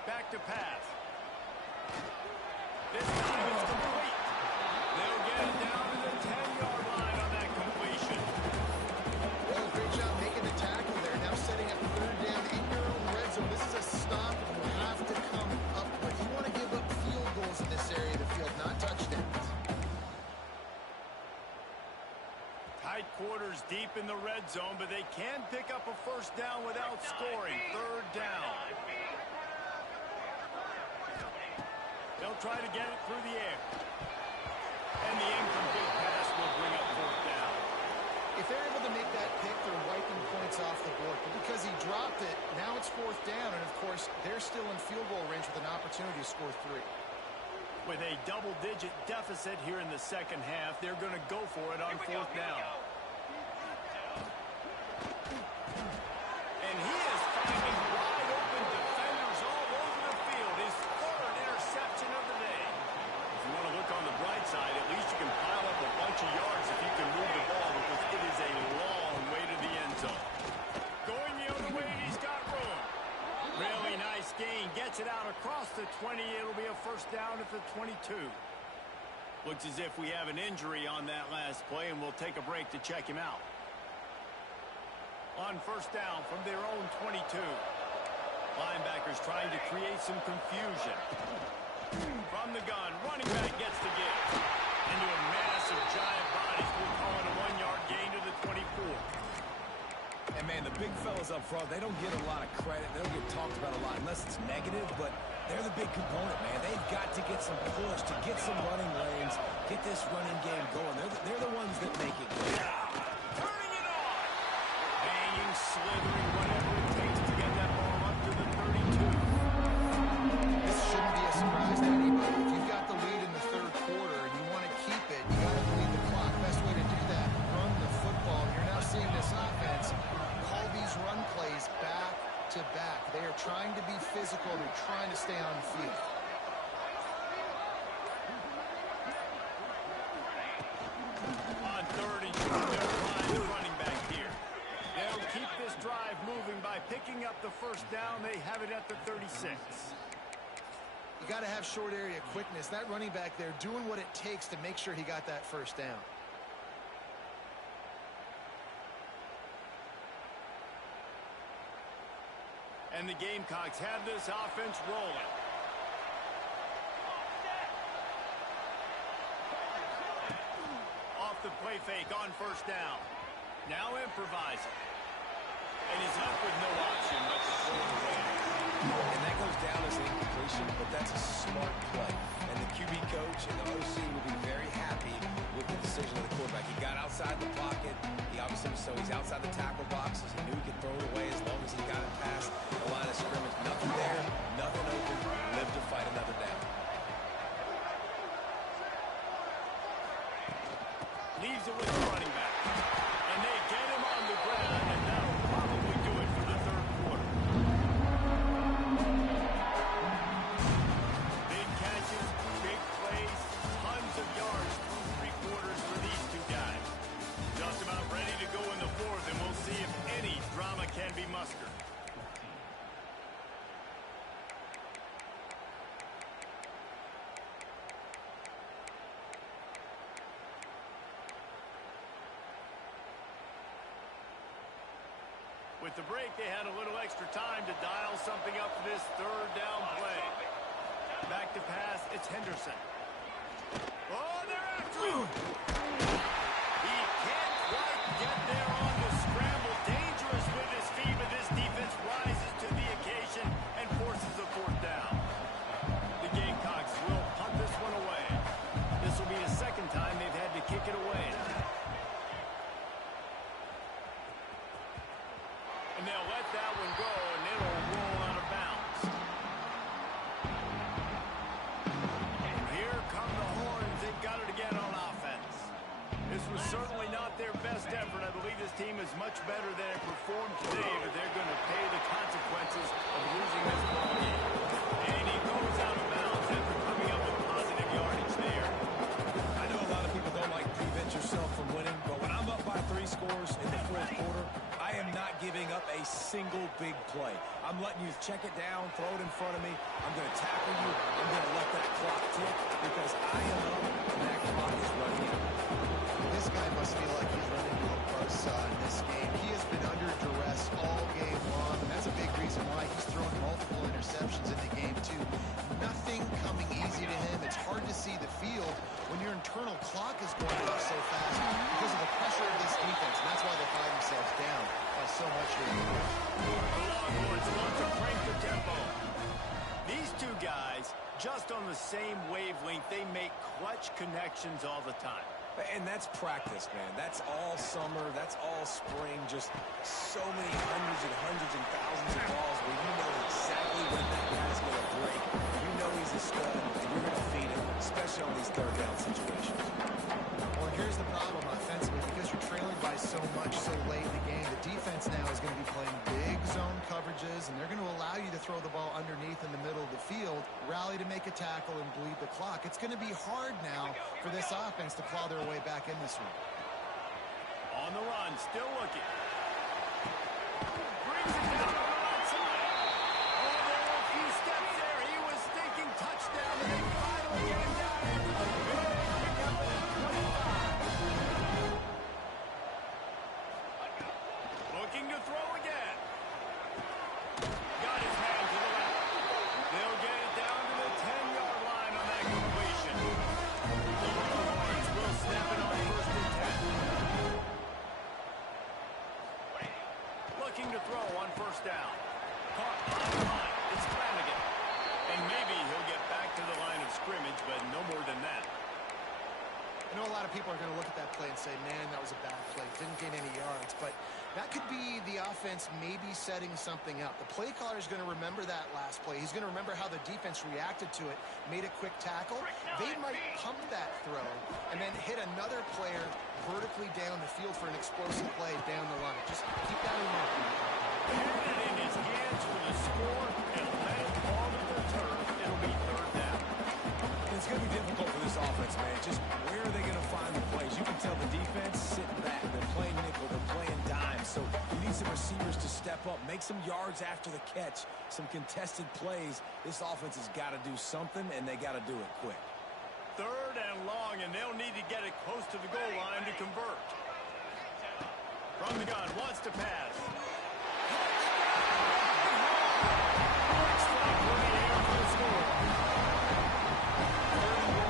Back to pass. This time it's complete. They'll get it down to the 10-yard line on that completion. Well, great job making the tackle there. Now setting up third down in your own red zone. This is a stop you have to come up with. You want to give up field goals in this area of the field, not touchdowns. Tight quarters deep in the red zone, but they can pick up a first down without scoring. Third down. They'll try to get it through the air. And the incomplete pass will bring up fourth down. If they're able to make that pick, they're wiping points off the board. But because he dropped it, now it's fourth down. And, of course, they're still in field goal range with an opportunity to score 3. With a double-digit deficit here in the second half, they're going to go for it on fourth down. And he is finding wide open defenders all over the field. His third interception of the day. If you want to look on the bright side, at least you can pile up a bunch of yards if you can move the ball, because it is a long way to the end zone. Going the other way, and he's got room. Really nice gain. Gets it out across the 20. It'll be a first down at the 22. Looks as if we have an injury on that last play, and we'll take a break to check him out. On first down from their own 22. Linebackers trying to create some confusion. From the gun, running back gets the give. Into a massive giant bodies. We'll call it a 1-yard gain to the 24. And, man, the big fellas up front, they don't get a lot of credit. They don't get talked about a lot unless it's negative, but they're the big component, man. They've got to get some push, to get some running lanes, get this running game going. They're the ones that make it good. Turning it on. Banging, slithering, whatever it takes to get that ball up to the 32. This shouldn't be a surprise to anybody. If you've got the lead in the third quarter and you want to keep it, you got to bleed the clock. Best way to do that, run the football. You're now seeing this offense call these run plays back to back. They are trying to be physical. They're trying to stay on the field. On 30, they'll find the running back here. They'll keep this drive moving by picking up the first down. They have it at the 36. You got to have short area quickness. That running back there doing what it takes to make sure he got that first down. And the Gamecocks have this offense rolling. Off the play fake on first down. Now improvising. And he's left with no option but to throw it away. And that goes down as an incompletion, but that's a smart play. And the QB coach and the OC will be very happy with the decision of the quarterback. He got outside the pocket. He obviously was so he's outside the tackle boxes. He knew he could throw it away as long as he got it past the line of scrimmage. Nothing there, nothing open. Live to fight another down. Leaves it with the running back. And they get him on the ground, and that'll probably do it for the third quarter. Big catches, big plays, tons of yards through 3 quarters for these two guys. Just about ready to go in the fourth, and we'll see if any drama can be mustered. With the break, they had a little extra time to dial something up for this third down play. Back to pass, it's Henderson. Oh, they're after him! He can't quite get there on the scramble. Dangerous with his feet, but this defense rises to the occasion and forces a fourth down. The Gamecocks will punt this one away. This will be the second time they've had to kick it away. they'll let that one go, and it'll roll out of bounds. And here come the horns. They've got it again on offense. This was certainly not their best effort. I believe this team is much better than it performed today, but they're going to pay the consequences of losing this ball game. And he goes out of bounds after coming up with positive yardage there. I know a lot of people don't like to prevent yourself from winning, but when I'm up by 3 scores in the fourth quarter, I am not giving up a single big play. I'm letting you check it down, throw it in front of me. I'm going to tackle you. I'm going to let that clock tick because I am up and that clock is running out. This guy must feel like he's running a buzzsaw in this game. He has been under duress all game long, and that's a big reason why he's thrown multiple interceptions in the game, too. Nothing coming easy to him. It's hard to see the field when your internal clock is going off so fast because of the pressure of this defense, and that's why they find themselves down by so much here. The Longhorns want to crank the tempo. These two guys, just on the same wavelength, they make clutch connections all the time. And that's practice, man. That's all summer. That's all spring. Just so many hundreds and thousands of balls where you know exactly when that guy's going to break. You know he's a stud, and you're going to feed him, especially on these third down situations. Well, here's the problem offensively. Because you're trailing by so much so late in the game, the defense now is going to be playing big zone coverages, and they're going to allow you to throw the ball underneath in the middle of the field, rally to make a tackle, and bleed the clock. It's going to be hard now for this offense to claw their way back in this one. On the run, still looking. Brings it down on the right side. Oh, there were a few steps there. He was thinking touchdown, and they finally get him down into the big pickup at the 25. Looking to throw again. Got his hand to the left. They'll get it down to the 10-yard line on that completion. The Longhorns will snap it on 1st and 10. Looking to throw on 1st down. Caught on the line. It's Flanagan. And maybe he'll get back to the line of scrimmage, but no more than that. I know a lot of people are going to look at that play and say, man, that was a bad play. Didn't gain any yards. But that could be the offense maybe setting something up. The play caller is going to remember that last play. He's going to remember how the defense reacted to it, made a quick tackle. They might pump that throw and then hit another player vertically down the field for an explosive play down the line. Just keep that in mind. Had it in his hands for the score and let it fall to the turf. It'll be 3rd down. It's going to be difficult for this offense, man. Just where are they going to find the plays? You can tell the defense sitting back. They're playing nickel. They're playing dime. So you need some receivers to step up, make some yards after the catch, some contested plays. This offense has got to do something, and they got to do it quick. 3rd and long, and they'll need to get it close to the goal line to convert. From the gun, wants to pass.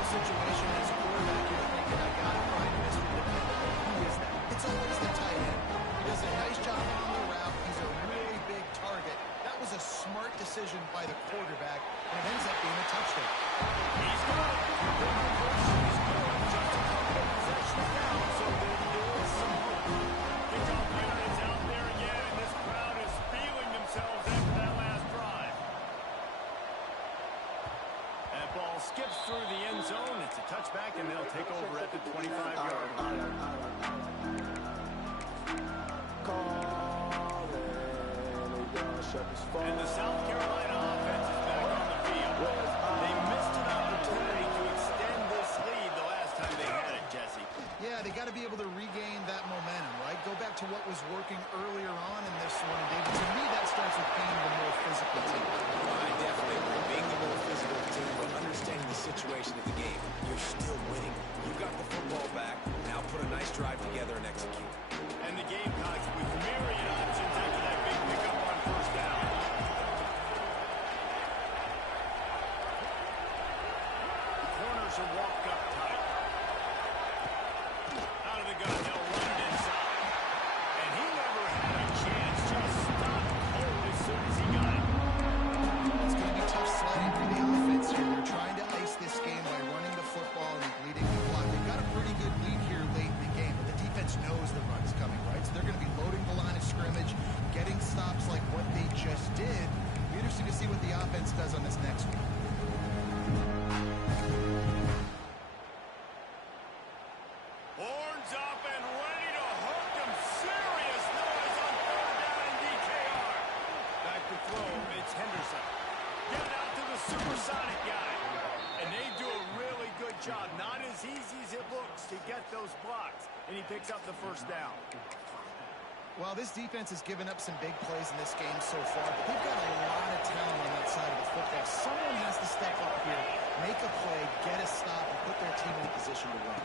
Situation as a quarterback, you're thinking, I got to find Mr. Dependable. Who is that? It's always the tight end. He does a nice job on the route. He's a really big target. That was a smart decision by the quarterback, and it ends up being a touchdown. He's got it. He's scored just a couple of possessions down, so there is some hope. Kickoff winner is out there again, and this crowd is feeling themselves after that last drive. That ball skips through the end zone. It's a touchback, and they'll take over at the 25-yard line. And the South Carolina offense is back on the field. They missed an opportunity to extend this lead the last time they had it, Jesse. Yeah, they got to be able to regain that momentum, right? Go back to what was working earlier on in this one. And David, to me, that starts with being the more physical team. I definitely agree. Being the more physical team, but understanding the situation of the game. You're still winning. You got the football back. Now put a nice drive together and execute. And the Gamecocks with myriad options after that big pickup on 1st down. The corners are walked up tight. Out of the gun, they'll run it inside. And he never had a chance. Just stopped cold as soon as he got it. It's going to be tough sledding for the offense here. They're trying to ice this game by running the football and bleeding the clock. They've got a pretty good lead here late in the game, but the defense knows the run's coming, right? So they're going to be low supersonic guy. And they do a really good job. Not as easy as it looks to get those blocks. And he picks up the first down. Well, this defense has given up some big plays in this game so far, but they've got a lot of talent on that side of the football. Someone has to step up here, make a play, get a stop, and put their team in a position to win.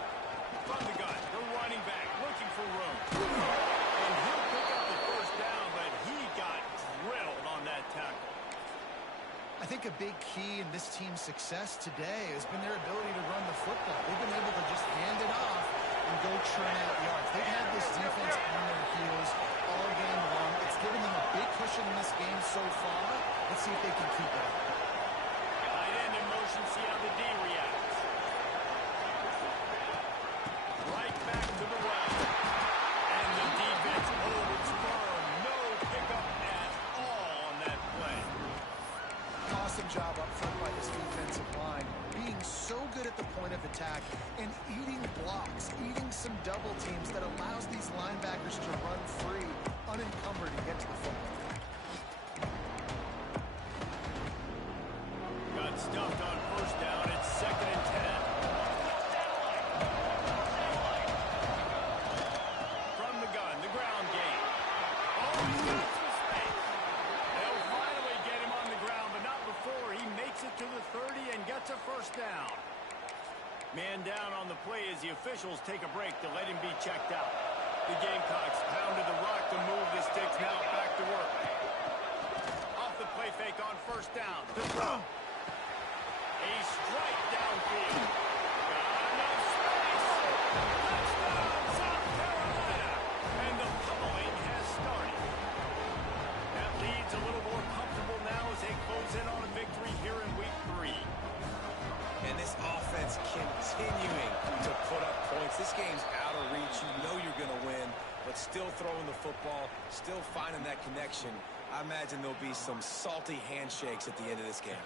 From the gun, the running back looking for room. And he'll pick up the first down, but he got drilled on that tackle. I think a big key in this team's success today has been their ability to run the football. They've been able to just hand it off and go churn out yards. They've had this defense on their heels all game long. It's given them a big cushion in this game so far. Let's see if they can keep it up. Tight end in motion, see how the D reacts. Right back to the well. And the defense holds firm. No pickup at all on that play. Awesome job up front by this defensive line. Being so good at the point of attack and eating blocks, eating some double teams that allows these linebackers to run free, unencumbered, and get to the football. Got stuffed on first down. It's 2nd and 10. From the gun, the ground game. Oh, he's got some space. They'll finally get him on the ground, but not before he makes it to the 30 and gets a first down. Man down on the play as the officials take a break to let him be checked out. The Gamecocks pounded the rock to move the sticks. Now back to work. Off the play fake on first down. The throw. A strike downfield. Got enough space. Touchdown, South Carolina. And the pummeling has started. That lead's a little more comfortable now as they close in on a victory here in week 3. And this offense continuing to put up points. This game's out of reach. You know you're going to win, but still throwing the football, still finding that connection. I imagine there'll be some salty handshakes at the end of this game.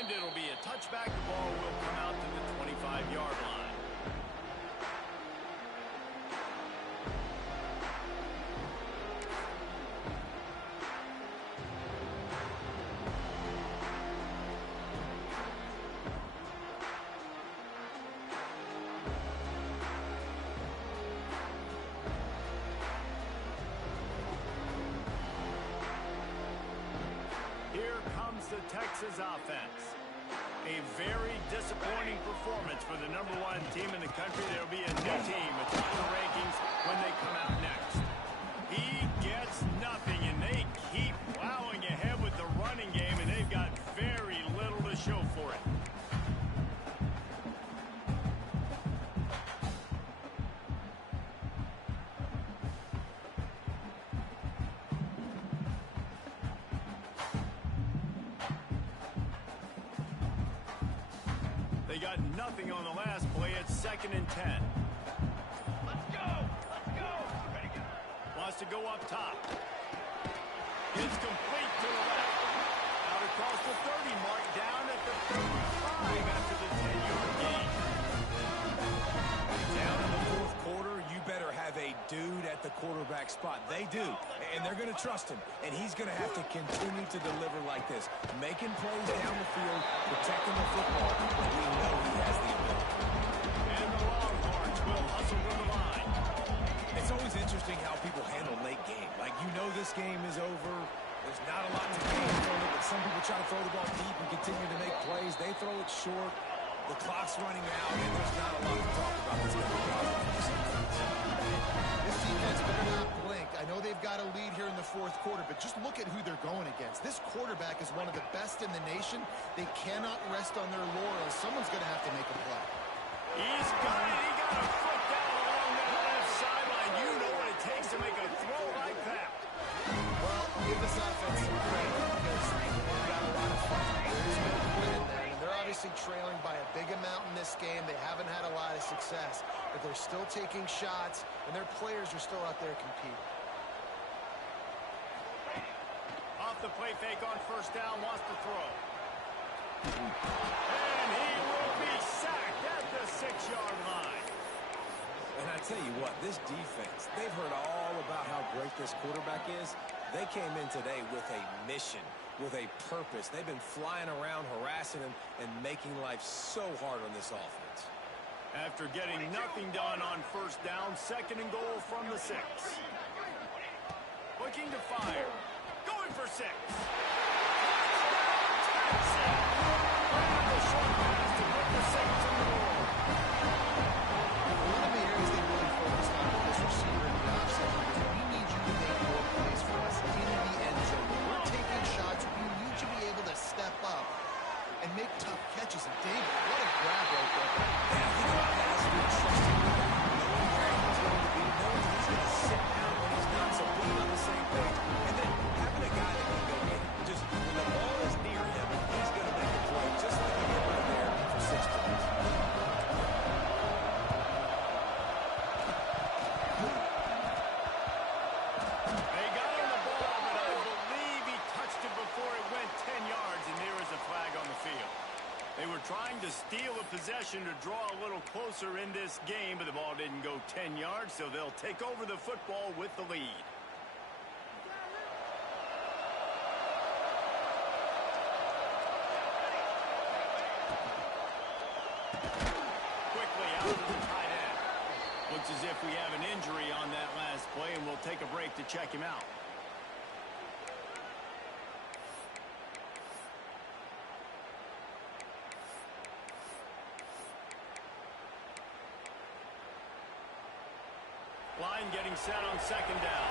And it'll be a touchback. The ball will come out to the 25-yard line. Here comes the Texas offense. A very disappointing performance for the #1 team in the country. There'll be a new team atop the rankings when they come out next. He gets nothing, and they keep plowing ahead with the running game, and they've got very little to show for it. They got nothing on the last play. It's 2nd and 10. Let's go! Let's go! Wants to go up top. It's complete to the left. Out across the 30 mark, down at the 35 after the 10-yard gain. Down in the fourth quarter, you better have a dude at the quarterback spot. They do, and they're going to trust him, and he's going to have to continue to deliver like this, making plays down the field, protecting the football, but we know he has the ability. And the Longhorns will hustle from the line. It's always interesting how people handle late game. Like, you know this game is over. There's not a lot to gain from it, but some people try to throw the ball deep and continue to make plays. They throw it short. The clock's running out, and there's not a lot to talk about this game. This defense better not blink. I know they've got a lead here in the fourth quarter, but just look at who they're going against. This quarterback is one of the best in the nation. They cannot rest on their laurels. Someone's going to have to make a play. He's got it. He got a foot down along that left sideline. You know what it takes to make a throw like that. Well, give this offense some credit because they've got a lot of fun. There's no quit in there. And they're obviously trailing by a big amount in this game. They haven't had a lot of success, but they're still taking shots, and their players are still out there competing. Off the play fake on first down, wants to throw. And he will be sacked at the 6-yard line. And I tell you what, this defense, they've heard all about how great this quarterback is. They came in today with a mission, with a purpose. They've been flying around, harassing him, and making life so hard on this offense. After getting nothing done on first down, 2nd and goal from the 6. Looking to fire. Going for 6. One of the areas they really focused on with this receiver in the offseason is we need you to make more plays for us in the end zone. When we're taking shots, we need you to be able to step up and make tough catches. And David, what a grab right there. Yeah, I think about that as being trusting the guy, knowing where he's going to be, knowing he's going to sit down when he's not, so being on the same page, and then having a guy that can go get it. Just when the ball is near him, he's going to make a play, just like he did right there for 6 points. They got on the ball, but I believe he touched it before it went 10 yards, and there is a flag on the field. They were trying to steal a possession to draw a little closer in this game, but the ball didn't go 10 yards, so they'll take over the football with the lead. Quickly out to the tight end. Looks as if we have an injury on that last play, and we'll take a break to check him out. Line getting set on 2nd down.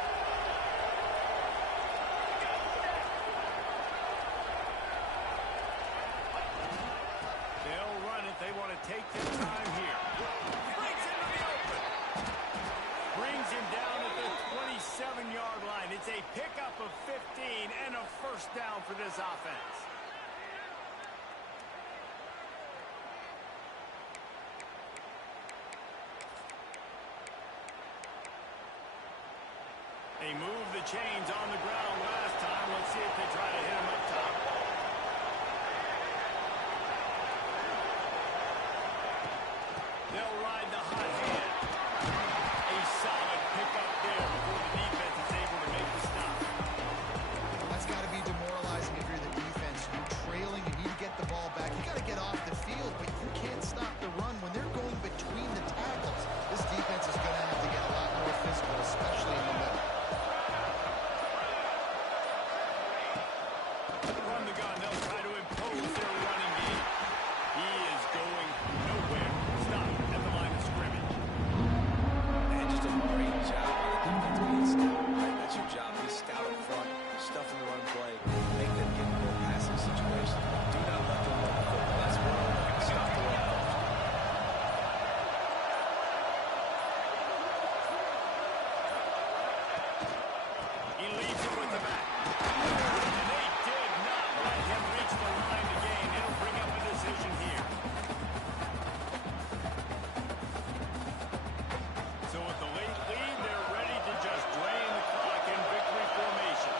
They'll run it. They want to take their time here. Brings him to the open. Brings him down at the 27-yard line. It's a pickup of 15 and a first down for this offense. They moved the chains on the ground last time. Let's see if they try to hit him up top. They'll ride the hot hand. A solid pickup there before the defense is able to make the stop. That's got to be demoralizing if you're the defense. You're trailing, you need to get the ball back. You got to get off the field, but you can't stop the run when they're going between the tackles. This defense is going to have to get a lot more physical, especially in the middle. Run the gun. They'll try to impose their running game. He is going nowhere. Stop at the line of scrimmage. And just a great job by the defense being stout, right? That's your job. Be stout up front, stuff in the run play, make them get in more passing situations. Do not let them run the football. That's what we're going to stop the run. He leaves it with the back. And they did not let him reach the line to gain. It'll bring up a decision here. So with the late lead, they're ready to just drain the clock in victory formation.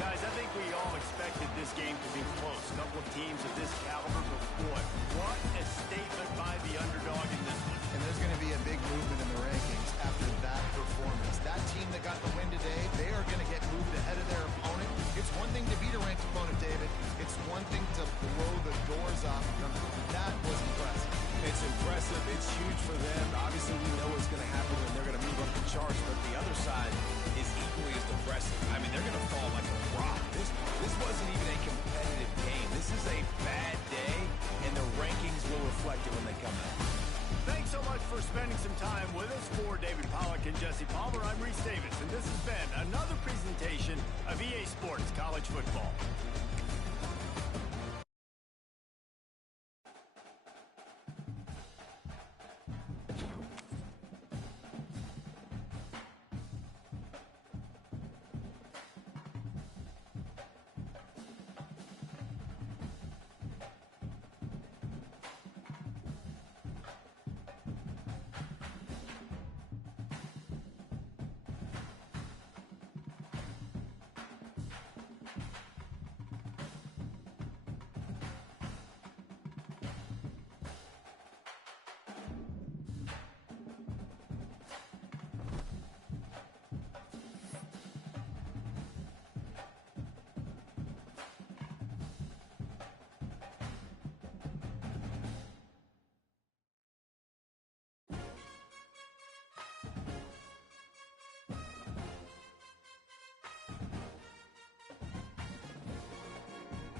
Guys, I think we all expected this game to be close. A couple of teams of this caliber, but boy, what a statement by the underdog in this one. And there's going to be a big movement in the rankings after that performance. That team that got the win today, they are going to get moved ahead of their opponent. It's one thing to beat a ranked opponent, David. It's one thing to blow the doors off of them. That was impressive. It's impressive. It's huge for them. Obviously, we know what's going to happen when they're going to move up the charts, but the other side is equally as depressing. I mean, they're going to fall like a rock. This wasn't even a competitive game. This is a bad day, and the rankings will reflect it when they come out. Thanks so much for spending some time with us. For David Pollack and Jesse Palmer, I'm Reese Davis, and this has been another presentation of EA Sports College Football.